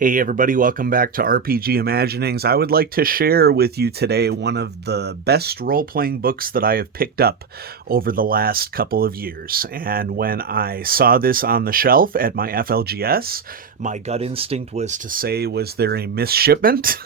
Hey everybody, welcome back to RPG Imaginings. I would like to share with you today one of the best role-playing books that I have picked up over the last couple of years. And when I saw this on the shelf at my FLGS, my gut instinct was to say, was there a misshipment?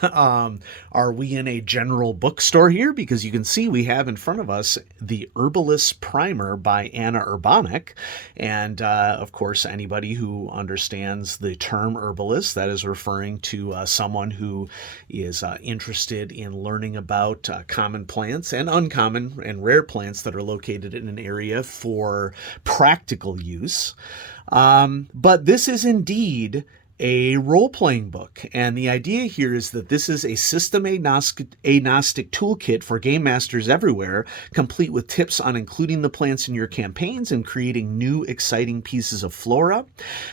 Are we in a general bookstore here? Because you can see we have in front of us the Herbalist Primer by Anna Urbanek. And of course, anybody who understands the term herbalist, that is referring to someone who is interested in learning about common plants and uncommon and rare plants that are located in an area for practical use. But this is indeed a role-playing book, and the idea here is that this is a system agnostic toolkit for game masters everywhere, complete with tips on including the plants in your campaigns and creating new exciting pieces of flora.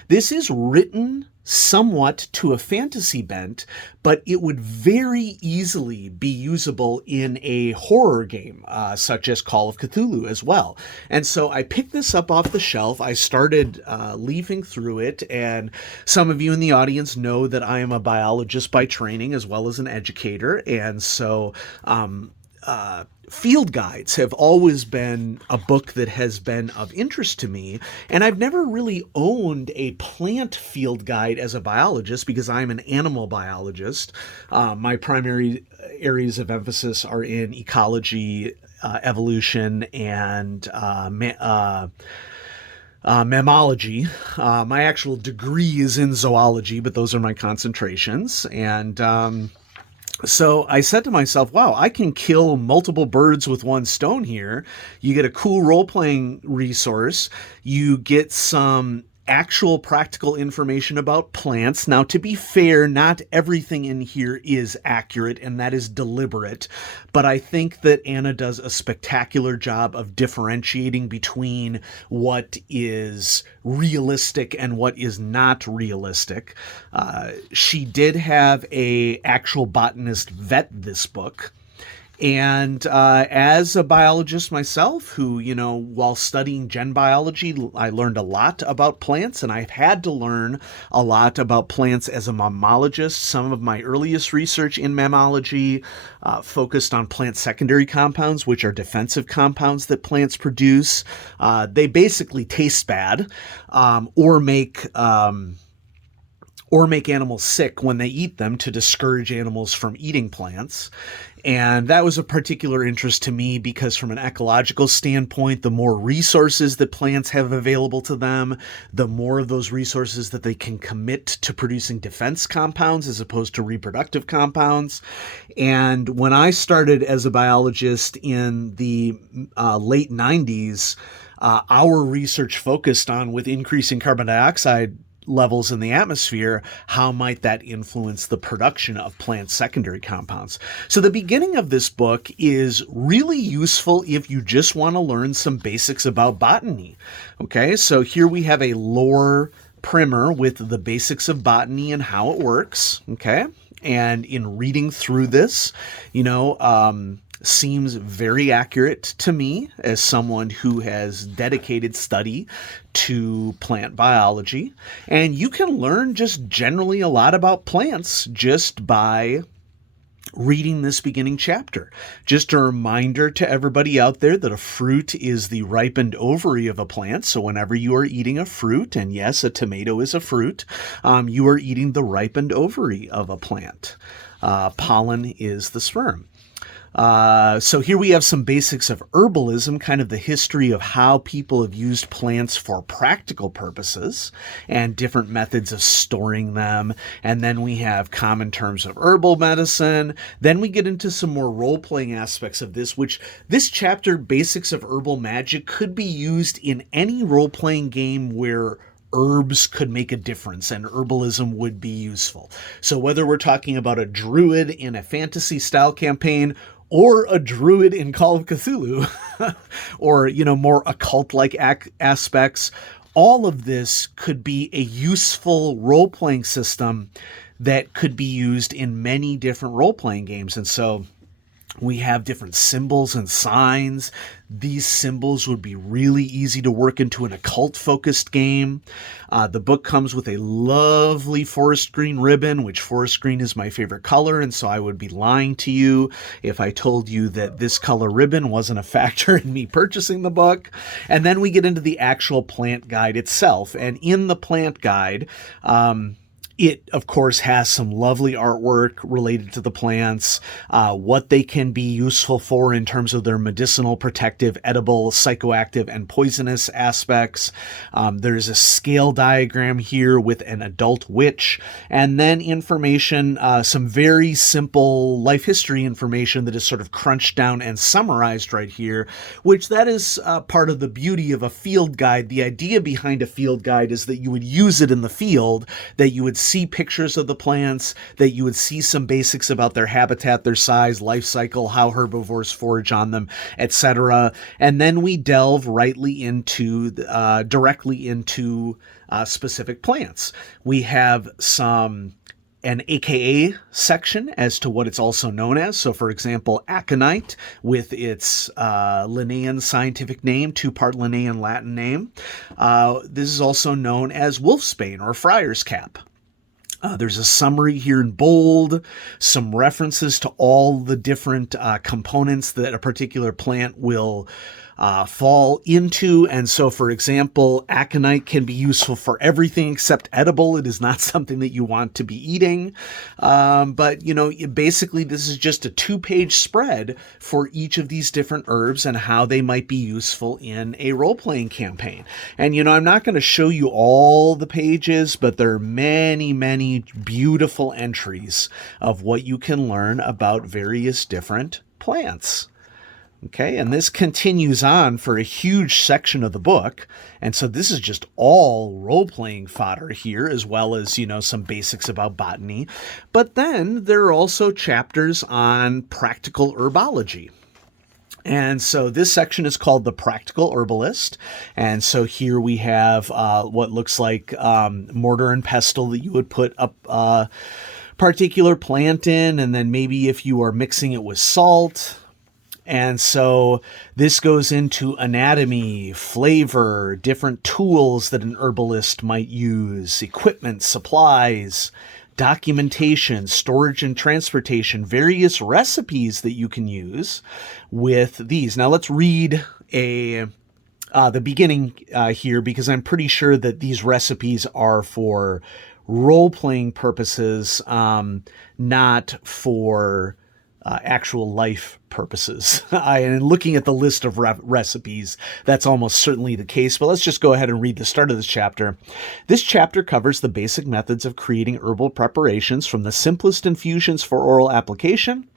This is written somewhat to a fantasy bent, but it would very easily be usable in a horror game, such as Call of Cthulhu as well. And so I picked this up off the shelf. I started leafing through it, and some of you in the audience know that I am a biologist by training as well as an educator, and so field guides have always been a book that has been of interest to me, and I've never really owned a plant field guide as a biologist because I'm an animal biologist. My primary areas of emphasis are in ecology, evolution, and mammalogy. My actual degree is in zoology, but those are my concentrations, and so I said to myself, wow, I can kill multiple birds with one stone here. You get a cool role-playing resource. You get some actual practical information about plants. Now, to be fair, not everything in here is accurate, and that is deliberate. But I think that Anna does a spectacular job of differentiating between what is realistic and what is not realistic. She did have a actual botanist vet this book. And as a biologist myself, who, while studying gen biology, I learned a lot about plants, and I've had to learn a lot about plants as a mammologist. Some of my earliest research in mammalogy focused on plant secondary compounds, which are defensive compounds that plants produce. They basically taste bad, or make animals sick when they eat them to discourage animals from eating plants. And that was a particular interest to me because from an ecological standpoint, the more resources that plants have available to them, the more of those resources that they can commit to producing defense compounds as opposed to reproductive compounds. And when I started as a biologist in the late 90s, our research focused on, with increasing carbon dioxide levels in the atmosphere, how might that influence the production of plant secondary compounds? So the beginning of this book is really useful if you just want to learn some basics about botany. Okay, so here we have a lore primer with the basics of botany and how it works. Okay, and in reading through this, seems very accurate to me as someone who has dedicated study to plant biology. And you can learn just generally a lot about plants just by reading this beginning chapter. Just a reminder to everybody out there that a fruit is the ripened ovary of a plant. So whenever you are eating a fruit, and yes, a tomato is a fruit, you are eating the ripened ovary of a plant. Pollen is the sperm. So here we have some basics of herbalism, kind of the history of how people have used plants for practical purposes and different methods of storing them. And then we have common terms of herbal medicine. Then we get into some more role-playing aspects of this, which this chapter, Basics of Herbal Magic, could be used in any role-playing game where herbs could make a difference and herbalism would be useful. So whether we're talking about a druid in a fantasy style campaign or a druid in Call of Cthulhu, or, more occult-like aspects, all of this could be a useful role-playing system that could be used in many different role-playing games. And so We have different symbols and signs. These symbols would be really easy to work into an occult-focused game. The book comes with a lovely forest green ribbon, which forest green is my favorite color, and so I would be lying to you if I told you that this color ribbon wasn't a factor in me purchasing the book. And then we get into the actual plant guide itself. And in the plant guide, it, of course, has some lovely artwork related to the plants, what they can be useful for in terms of their medicinal, protective, edible, psychoactive, and poisonous aspects. There's a scale diagram here with an adult witch, and then information, some very simple life history information that is sort of crunched down and summarized right here, which that is part of the beauty of a field guide. The idea behind a field guide is that you would use it in the field, that you would see pictures of the plants, that you would see some basics about their habitat, their size, life cycle, how herbivores forage on them, etc. And then we delve directly into specific plants. We have an AKA section as to what it's also known as. So, for example, aconite with its Linnaean scientific name, two-part Linnaean Latin name. This is also known as wolfsbane or friar's cap. There's a summary here in bold, some references to all the different components that a particular plant will fall into. And so, for example, aconite can be useful for everything except edible. It is not something that you want to be eating. But, basically this is just a 2-page spread for each of these different herbs and how they might be useful in a role-playing campaign. And, I'm not going to show you all the pages, but there are many, many beautiful entries of what you can learn about various different plants. Okay, and this continues on for a huge section of the book. And so this is just all role-playing fodder here, as well as, some basics about botany. But then there are also chapters on practical herbology. And so this section is called the Practical Herbalist. And so here we have what looks like mortar and pestle that you would put up a particular plant in, and then maybe if you are mixing it with salt. And so this goes into anatomy, flavor, different tools that an herbalist might use, equipment, supplies, documentation, storage and transportation, various recipes that you can use with these. Now let's read the beginning here, because I'm pretty sure that these recipes are for role-playing purposes, not for actual life purposes. And looking at the list of recipes, that's almost certainly the case. But let's just go ahead and read the start of this chapter. This chapter covers the basic methods of creating herbal preparations, from the simplest infusions for oral application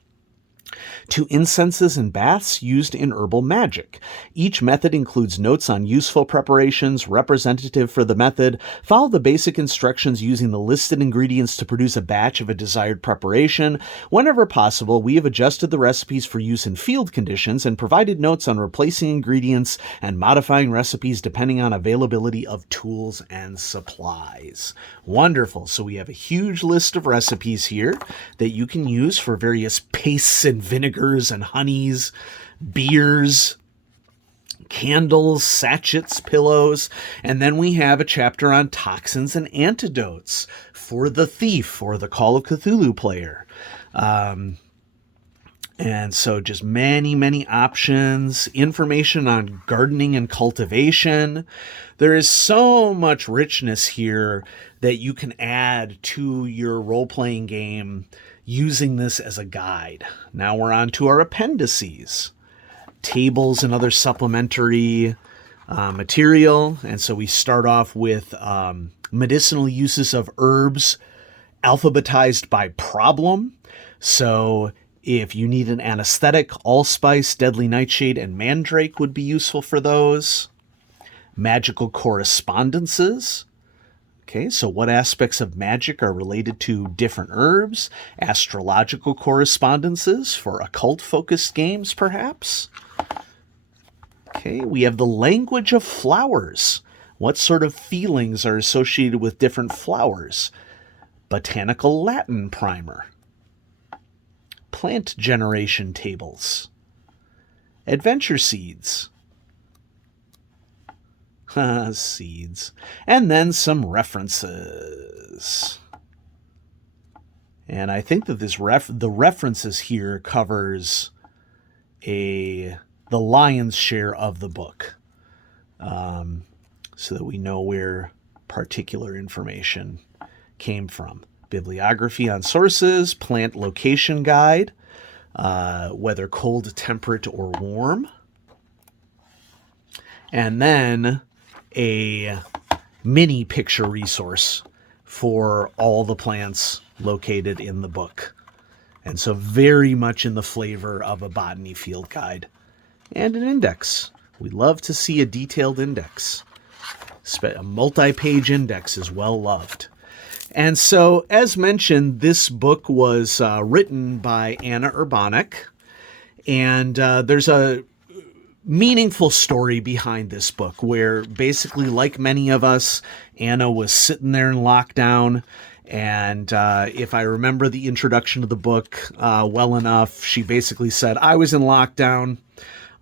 to incenses and baths used in herbal magic. Each method includes notes on useful preparations representative for the method. Follow the basic instructions using the listed ingredients to produce a batch of a desired preparation. Whenever possible, we have adjusted the recipes for use in field conditions and provided notes on replacing ingredients and modifying recipes depending on availability of tools and supplies. Wonderful. So we have a huge list of recipes here that you can use for various pastes and vinegars and honeys, beers, candles, sachets, pillows, and then we have a chapter on toxins and antidotes for the thief or the Call of Cthulhu player. And so just many, many options, information on gardening and cultivation. There is so much richness here that you can add to your role-playing game using this as a guide. Now we're on to our appendices, tables and other supplementary material. And so we start off with medicinal uses of herbs alphabetized by problem. So if you need an anesthetic, allspice, deadly nightshade, and mandrake would be useful for those. Magical correspondences. Okay, so what aspects of magic are related to different herbs? Astrological correspondences for occult-focused games, perhaps? Okay, we have the language of flowers. What sort of feelings are associated with different flowers? Botanical Latin primer. plant generation tables, adventure seeds, seeds, and then some references. And I think that the references here covers the lion's share of the book, so that we know where particular information came from. Bibliography on sources, plant location guide, whether cold, temperate, or warm, and then a mini picture resource for all the plants located in the book. And so very much in the flavor of a botany field guide. And an index. We love to see a detailed index. A multi-page index is well loved. And so, as mentioned, this book was written by Anna Urbanek. And there's a meaningful story behind this book where basically, like many of us, Anna was sitting there in lockdown. And if I remember the introduction to the book well enough, she basically said, I was in lockdown.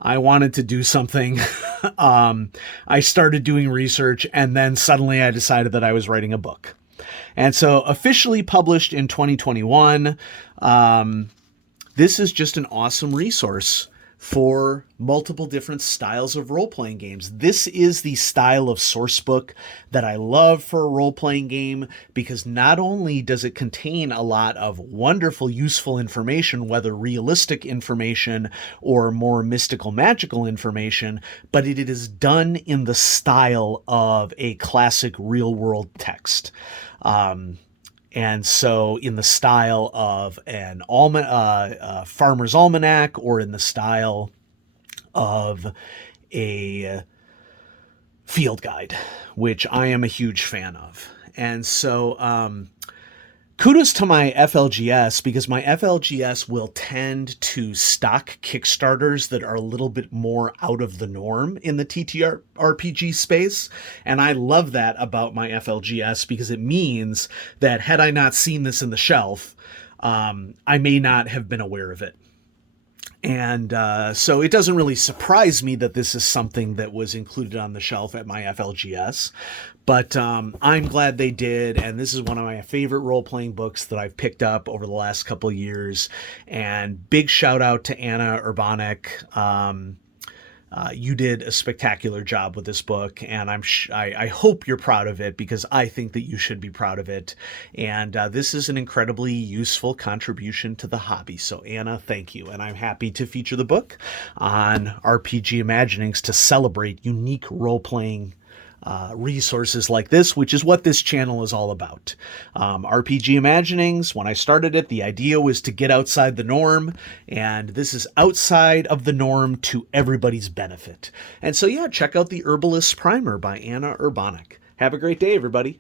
I wanted to do something. I started doing research, and then suddenly I decided that I was writing a book. And so officially published in 2021, this is just an awesome resource for multiple different styles of role-playing games. This is the style of source book that I love for a role-playing game, because not only does it contain a lot of wonderful, useful information, whether realistic information or more mystical, magical information, but it is done in the style of a classic real-world text. And so in the style of an Farmer's Almanac, or in the style of a field guide, which I am a huge fan of. And so kudos to my FLGS, because my FLGS will tend to stock Kickstarters that are a little bit more out of the norm in the TTRPG space. And I love that about my FLGS, because it means that had I not seen this in the shelf, I may not have been aware of it. And so it doesn't really surprise me that this is something that was included on the shelf at my FLGS. But I'm glad they did, and this is one of my favorite role-playing books that I've picked up over the last couple of years. And big shout-out to Anna Urbanek. You did a spectacular job with this book, and I hope you're proud of it, because I think that you should be proud of it. And this is an incredibly useful contribution to the hobby. So Anna, thank you. And I'm happy to feature the book on RPG Imaginings to celebrate unique role-playing resources like this, which is what this channel is all about. RPG Imaginings, when I started it, the idea was to get outside the norm, and this is outside of the norm to everybody's benefit. And so yeah, check out the Herbalist Primer by Anna Urbanek. Have a great day, everybody.